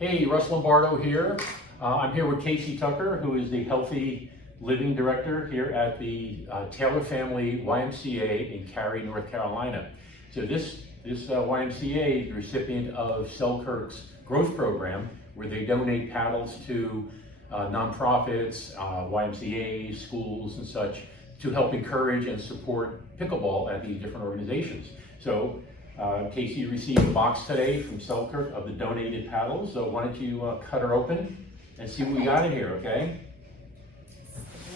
Hey, Russ Lombardo here. I'm here with Casey Tucker, who is the Healthy Living Director here at the Taylor Family YMCA in Cary, North Carolina. So this YMCA is the recipient of Selkirk's growth program, where they donate paddles to nonprofits, YMCAs, schools and such, to help encourage and support pickleball at these different organizations. So Casey received a box today from Selkirk of the donated paddles, so why don't you cut her open and see what we got in here, okay?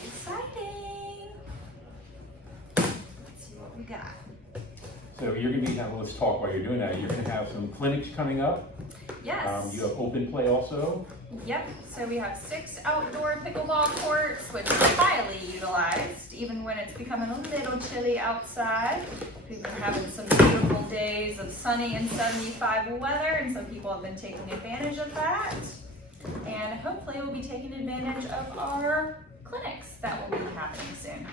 Exciting! Let's see what we got. So you're going to be having, let's talk while you're doing that, you're going to have some clinics coming up. Yes. You have open play also. Yep, so we have 6 outdoor pickleball courts, which are highly utilized, even when it's becoming a little chilly outside. We've been having some beautiful days of sunny and 75 weather, and some people have been taking advantage of that. And hopefully we'll be taking advantage of our clinics that will be happening soon.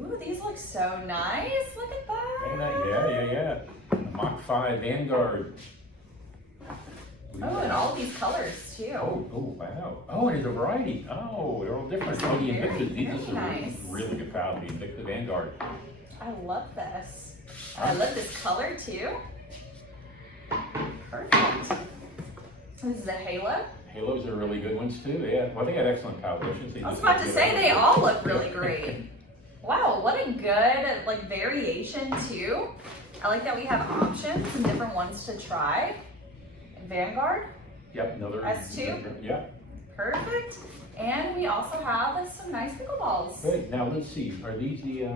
Ooh, these look so nice. Look at that. Yeah. Mach 5 Vanguard. Oh, and all these colors too. Oh, wow. Oh, and there's a variety. Oh, they're all different. Oh, the Invictus. This is nice. really good powder, the Invictus Vanguard. I love this. I love this color too. Perfect. This is a halo. Halos are really good ones too. Yeah. Well, they have excellent powder. I was about to say they all look really great. Wow, what a good variation too. I like that we have options and different ones to try. Vanguard. Yep, another S2. Yeah. Perfect. And we also have some nice pickleballs. Great. Now let's see. Are these the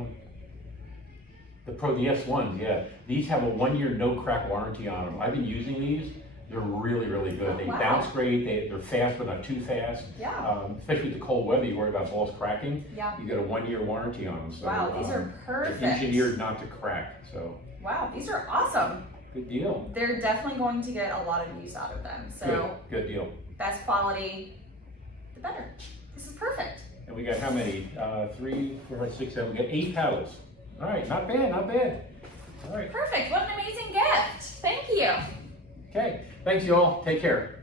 S1s? Yeah. These have a 1-year no crack warranty on them. I've been using these. They're really good. Oh, They wow. bounce great. They're fast, but not too fast. Yeah. Especially with the cold weather, you worry about balls cracking. Yeah. You got a 1-year warranty on them. So, Wow, these are perfect. They're engineered not to crack. So. Wow, these are awesome. Good deal. They're definitely going to get a lot of use out of them. So good deal. best quality, the better. This is perfect. And we got how many? 3, 4, 5, 6, 7. We got 8 paddles. All right, not bad. All right. Perfect. What an amazing gift. Thank you. Okay. Thanks, y'all. Take care.